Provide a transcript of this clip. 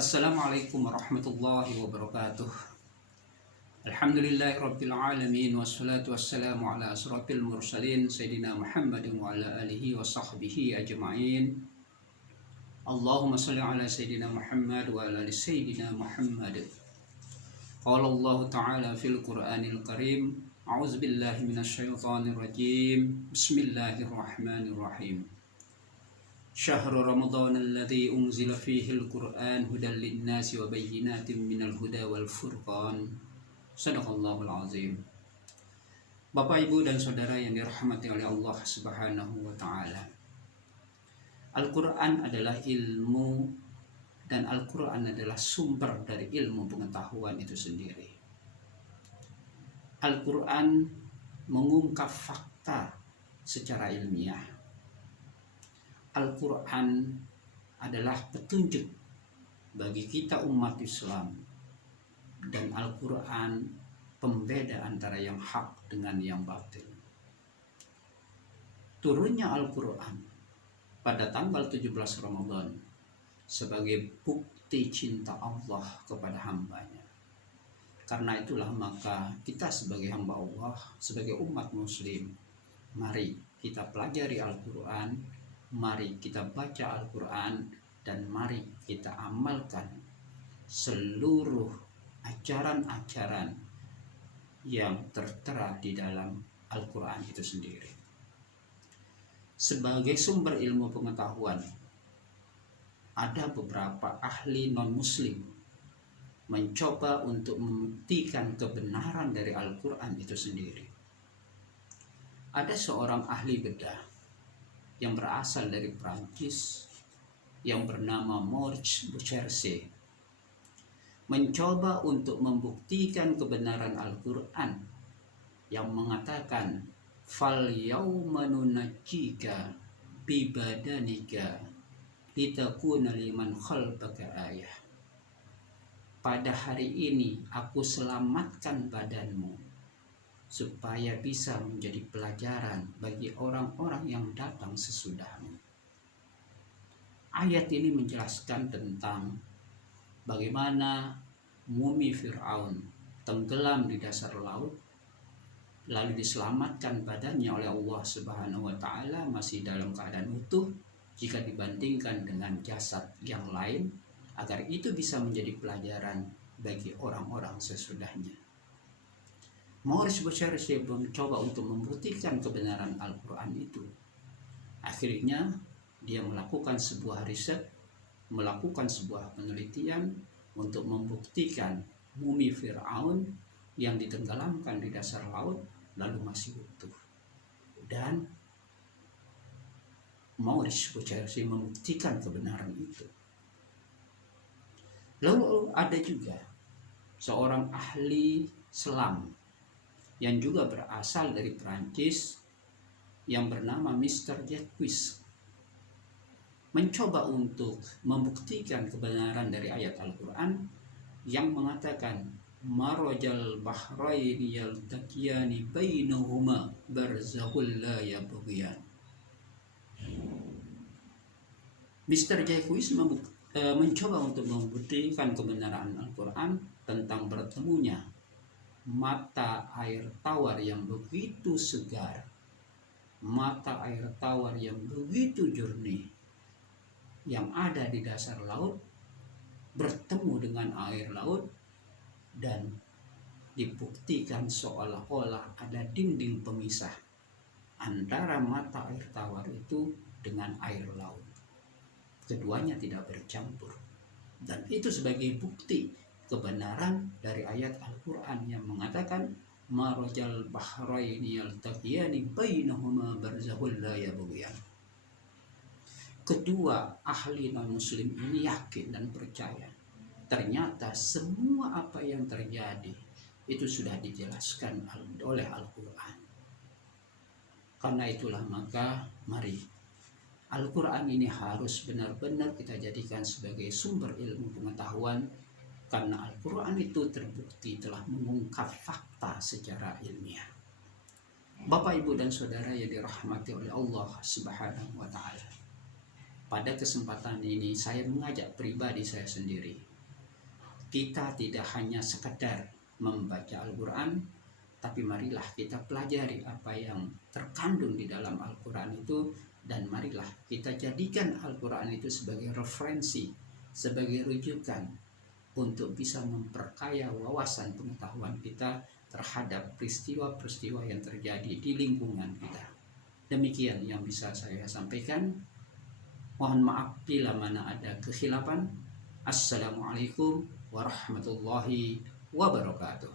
Assalamualaikum warahmatullahi wabarakatuh. Alhamdulillahirabbil alamin wassalatu wassalamu ala asrofil mursalin sayyidina Muhammadin wa ala alihi wa sahbihi ajma'in. Allahumma shalli ala sayyidina Muhammad wa ala ali sayyidina Muhammad. Qala Allah ta'ala fil Qur'anil Karim, a'udzu billahi minasyaitonir rajim. Bismillahirrahmanirrahim. Syahrul Ramadan alladzi unzila fihi al-Qur'an hudan lin-nasi wa bayyinatin minal huda wal furqan. Shadaqallahul azim. Bapak, Ibu dan saudara yang dirahmati oleh Allah Subhanahu wa taala. Al-Qur'an adalah ilmu dan Al-Qur'an adalah sumber dari ilmu pengetahuan itu sendiri. Al-Qur'an mengungkap fakta secara ilmiah. Al-Quran adalah petunjuk bagi kita umat Islam, dan Al-Quran pembeda antara yang hak dengan yang batil. Turunnya Al-Quran pada tanggal 17 Ramadan sebagai bukti cinta Allah kepada hambanya. Karena itulah maka kita sebagai hamba Allah, sebagai umat muslim, mari kita pelajari Al-Quran, mari kita baca Al-Quran, dan mari kita amalkan seluruh ajaran-ajaran yang tertera di dalam Al-Quran itu sendiri. Sebagai sumber ilmu pengetahuan, ada beberapa ahli non-muslim mencoba untuk membuktikan kebenaran dari Al-Quran itu sendiri. Ada seorang ahli bedah yang berasal dari Prancis yang bernama Maurice Bucaille mencoba untuk membuktikan kebenaran Al-Quran yang mengatakan fal yauma nunajjika bi badanika litakuna liman khalfaka ayah. Pada hari ini aku selamatkan badanmu supaya bisa menjadi pelajaran bagi orang-orang yang datang sesudahmu. Ayat ini menjelaskan tentang bagaimana mumi Fir'aun tenggelam di dasar laut, lalu diselamatkan badannya oleh Allah Subhanahu wa taala masih dalam keadaan utuh jika dibandingkan dengan jasad yang lain, agar itu bisa menjadi pelajaran bagi orang-orang sesudahnya. Maurice Bucaille mencoba untuk membuktikan kebenaran Al-Quran itu. Akhirnya dia melakukan sebuah riset, melakukan sebuah penelitian untuk membuktikan mumi Fir'aun yang ditenggelamkan di dasar laut lalu masih utuh. Dan Maurice Bucaille membuktikan kebenaran itu. Lalu ada juga seorang ahli selam yang juga berasal dari Prancis yang bernama Mr. Jacques mencoba untuk membuktikan kebenaran dari ayat Al-Quran yang mengatakan marajal bahraini yaltaqiyani bainahuma barzakhul la yabghiyan. Mr. Jacques mencoba untuk membuktikan kebenaran Al-Quran tentang bertemunya mata air tawar yang begitu segar, mata air tawar yang begitu jernih yang ada di dasar laut bertemu dengan air laut, dan dibuktikan seolah-olah ada dinding pemisah antara mata air tawar itu dengan air laut. Keduanya tidak bercampur, dan itu sebagai bukti kebenaran dari ayat Al-Quran yang mengatakan marajal bahraini yaltaqiyani bainahuma barzakhul la yabghiyan. Kedua ahli non-muslim ini yakin dan percaya ternyata semua apa yang terjadi itu sudah dijelaskan oleh Al-Quran. Karena itulah maka mari Al-Quran ini harus benar-benar kita jadikan sebagai sumber ilmu pengetahuan, karena Al-Quran itu terbukti telah mengungkap fakta secara ilmiah. Bapak, Ibu, dan saudara yang dirahmati oleh Allah Subhanahu wa taala. Pada kesempatan ini saya mengajak pribadi saya sendiri kita tidak hanya sekedar membaca Al-Quran, tapi marilah kita pelajari apa yang terkandung di dalam Al-Quran itu, dan marilah kita jadikan Al-Quran itu sebagai referensi, sebagai rujukan untuk bisa memperkaya wawasan pengetahuan kita terhadap peristiwa-peristiwa yang terjadi di lingkungan kita. Demikian yang bisa saya sampaikan. Mohon maaf bila mana ada kekhilafan. Assalamualaikum warahmatullahi wabarakatuh.